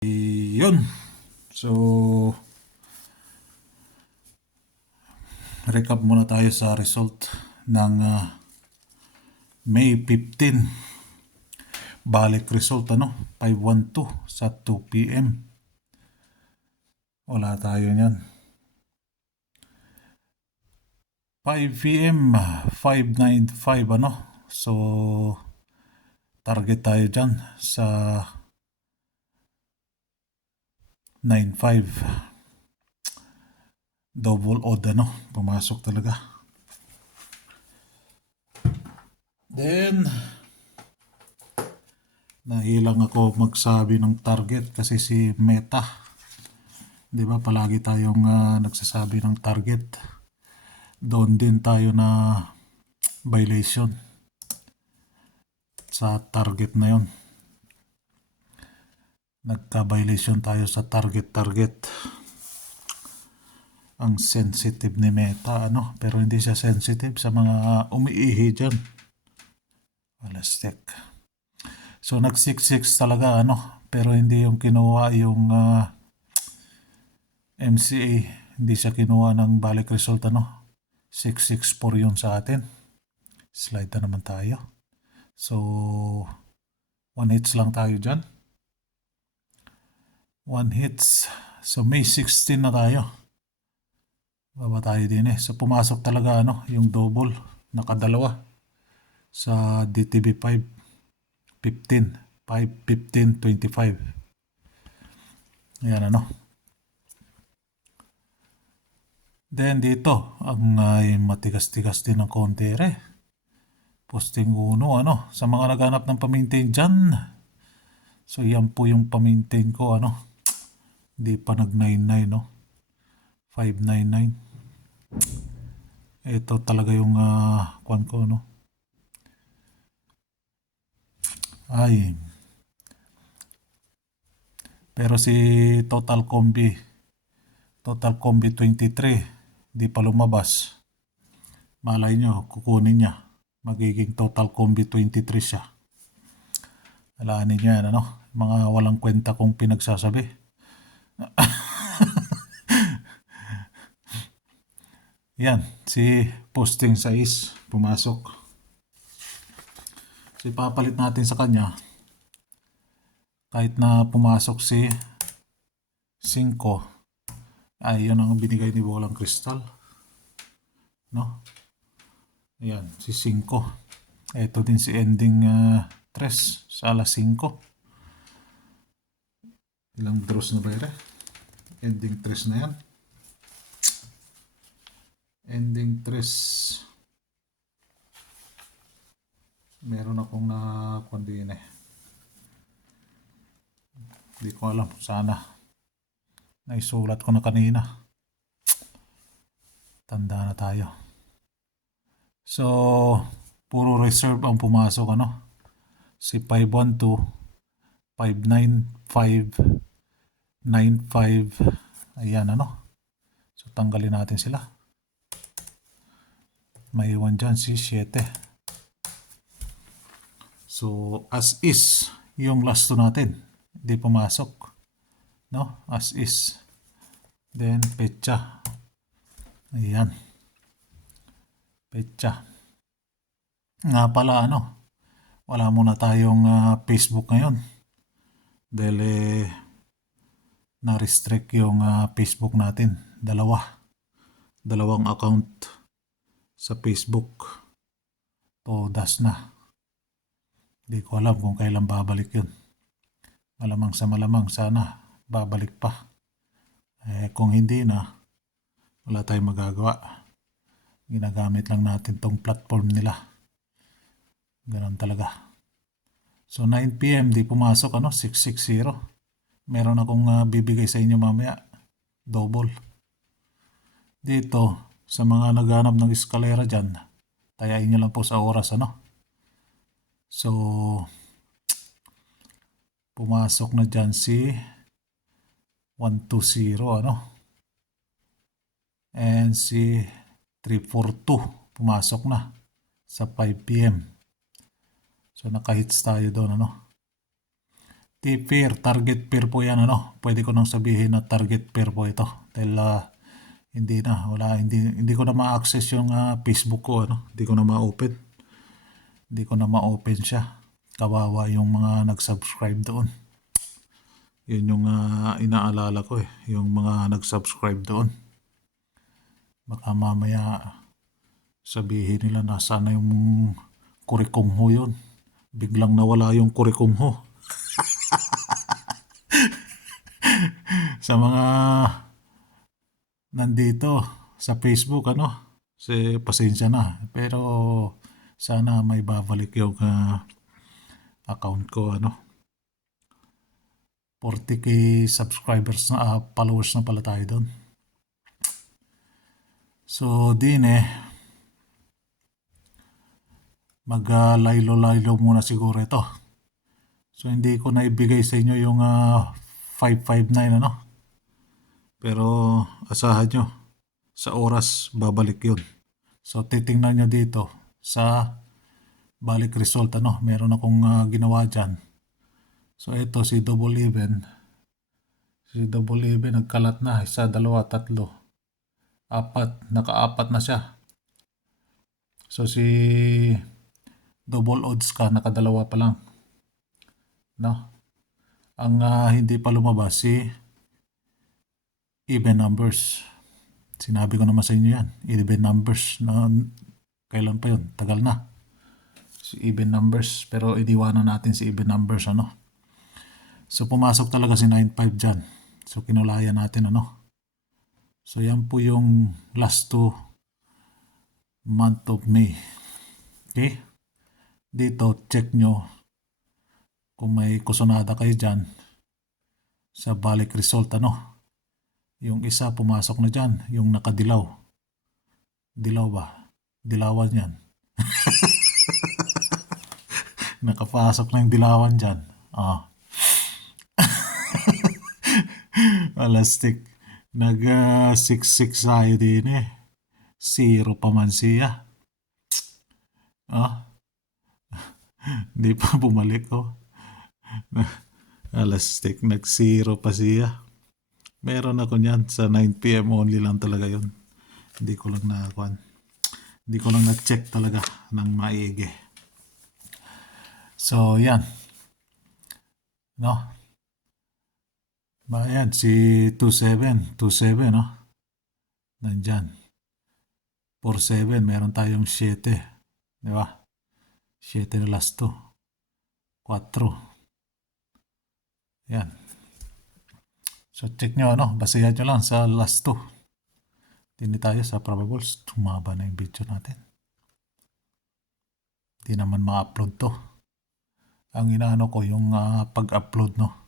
Yun. So, recap muna tayo sa result ng May 15. Balik result 512 sa 2 p.m. Wala tayo niyan. 5 p.m. 595 So, target tayo dyan sa 95. Double odd pumasok talaga. Then, nahilang ako magsabi ng target kasi si Meta, di ba, palagi tayong nagsasabi ng target. Doon din tayo na violation sa target na yon. Nagka-violation tayo sa target. Ang sensitive ni Meta pero hindi siya sensitive sa mga umiihi dyan. Alastek. So nag 6-6 talaga pero hindi yung kinuha yung MCA, hindi siya kinuha ng balik result 664 yun sa atin. Slide na naman tayo. So 1 hits lang tayo dyan. 1 hits. So May 16 na tayo. Baba tayo din So pumasok talaga yung double, nakadalawa sa DTB 5, 15, 5, 15, 25. Ayan Then dito, ang matigas-tigas din ng konti Posting 1 sa mga naghanap ng pa-maintain dyan. So yan po yung pa-maintain ko Hindi pa nag-99 599. Ito talaga yung kwan ko Ay. Pero si Total Combi 23 di pa lumabas. Malay nyo, kukunin niya. Magiging Total Combi 23 siya. Alaanin nyo yan mga walang kwenta kong pinagsasabi. Yan, si posting 6 pumasok. So ipapalit natin sa kanya. Kahit na pumasok si 5, ay yun ang binigay ni Bolang Kristal. Ayan, si 5. Ito din si ending 3 sa alas 5. Ilang draws na ba yun Ending 3 na yan. Ending 3. Meron akong nakuha din Hindi ko alam. Sana naisulat ko na kanina. Tanda na tayo. So, puro reserve ang pumasok Si 512, 595, 95. Ayan So, tanggalin natin sila. May iwan dyan si 7. So, as is, yung last 2 natin, hindi pumasok. As is. Then, pecha. Ayan. Pecha. Nga pala, wala muna tayong Facebook ngayon. Dahil na-restrict yung Facebook natin. Dalawang account sa Facebook. Todas na. Hindi ko alam kung kailan babalik yun. Malamang sa malamang sana babalik pa. Kung hindi na, wala tayong magagawa. Ginagamit lang natin tong platform nila. Ganon talaga. So 9 p.m. di pumasok 660. Meron akong bibigay sa inyo mamaya. Double. Dito, sa mga naghanap ng eskalera dyan, tayain nyo lang po sa oras So, pumasok na dyan si 120 and si 342 pumasok na sa 5 p.m. So nakahits tayo doon T-pair, target pair po yan, ano. Pwede ko nang sabihin na target pair po ito. Dahil hindi ko na ma-access yung Facebook ko, ano. Hindi ko na ma-open. Hindi ko na ma-open siya. Kawawa yung mga nag-subscribe doon. Yun yung inaalala ko eh. Yung mga nag-subscribe doon. Baka mamaya sabihin nila nasaan na yung kurikumho yun. Biglang nawala yung kurikumho. Sa mga nandito sa Facebook, ano, pasensya na. Pero sana may babalik yung account ko, ano. 40k subscribers na, followers na pala tayo doon. So, din mag-laylo-laylo muna siguro ito. So, hindi ko na ibigay sa inyo yung 559, ano. Pero, asahan nyo, sa oras, babalik yun. So, titingnan nyo dito sa balik result, ano. Meron akong ginawa dyan. So, ito si double even. Si double even, nagkalat na. 1, 2, 3, 4. Naka-4 na siya. So, si double odds ka, nakadalawa pa lang. No? Ang hindi pa lumabas si even numbers. Sinabi ko naman sa inyo yan. Even numbers. Kailan pa yun? Tagal na. Si even numbers. Pero iniwanan natin si even numbers, ano. So, pumasok talaga si 9.5 dyan. So, kinulayan natin, ano. So, yan po yung last 2 month of May. Okay? Dito, check nyo kung may kusonada kayo dyan sa balik result, ano. Yung isa pumasok na dyan, yung nakadilaw. Dilaw ba? Dilawan yan. Nakapasok na yung dilawan dyan. Alastik. Nag-6-6 tayo din eh. 0 pa man siya. Di pa bumalik ko. Alastik. Nag-0 pa siya. Meron ako niyan. Sa 9 p.m. only lang talaga yun. Hindi ko lang Hindi ko lang na-check talaga ng maigi. So, yan. No? Ayan, si 27. 27, no? Nandyan. 47, meron tayong 7. Di ba? 7 na last 2. 4. Yan. So, check nyo, ano? Basayan nyo lang sa last 2. Hindi tayo sa probables. Tumaba na yung video natin. Hindi naman ma-upload to. Ang inaano ko, yung pag-upload, no?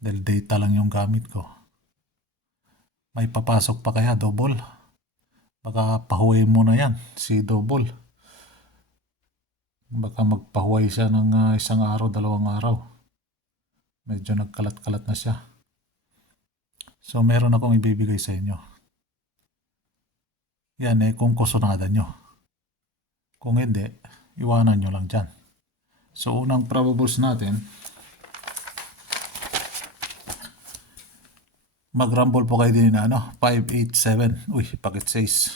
Dahil data lang yung gamit ko. May papasok pa kaya, double? Baka pahuway mo na yan, si double. Baka magpahuway siya ng 1 araw, 2 araw. Medyo nagkalat-kalat na siya. So, meron akong ibibigay sa inyo. Yan kung kusonada nyo. Kung hindi, iwanan nyo lang dyan. So, unang probables natin, mag-rumble po kayo din na 5, 8, 7. Uy, packet 6.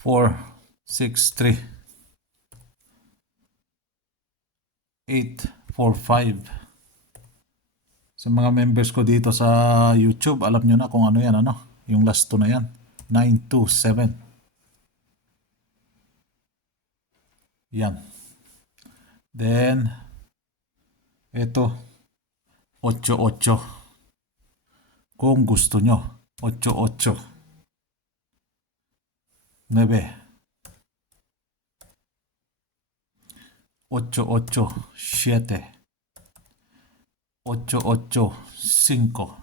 4, 6, 3. 8, 4, 5. Sa mga members ko dito sa YouTube, alam nyo na kung ano yan, ano? Yung last 2 na yan. 9, 2, 7. Yan. Then, ito, 8, 8. Kung gusto nyo, 8, 8. 9. 8, 8, 7. 8, 8, 5.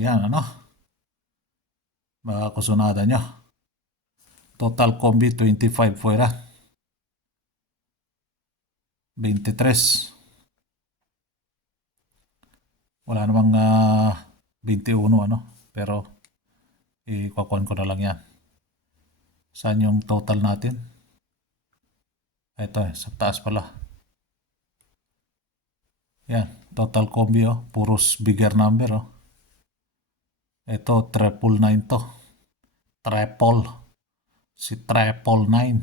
Yan, ano? Baka kusunada nyo. Total combi 25 fuera. 23. Wala namang 21, ano? Pero, ikukuhan ko na lang yan. Saan yung total natin? Ito sa taas pala. Yan, total combi oh. Puros bigger number oh. Ito, triple nine to. Triple. Si triple nine.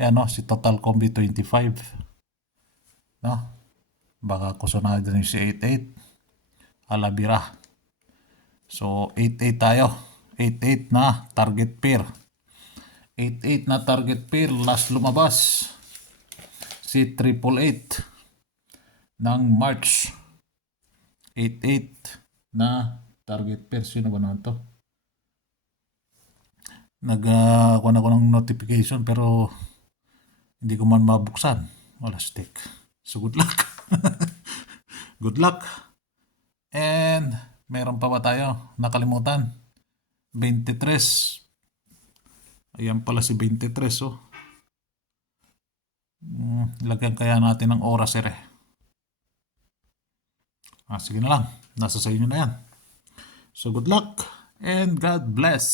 Yan oh, si total combi 25. No? Baka kusunod din yung si 88. Alabira. So, 88 tayo. 88 na target pair. 88 na target pair. Last lumabas. Si 888 ng March. 88 na target pair. Sino ba naman to? Nag-kuha ako ng notification pero hindi ko man mabuksan. Wala stick. So good luck. Good luck. And meron pa ba tayo? Nakalimutan. 23. Ayan pala si 23 oh. Lagyan kaya natin ng oras sige na lang. Nasa sa inyo na yan. So good luck and God bless.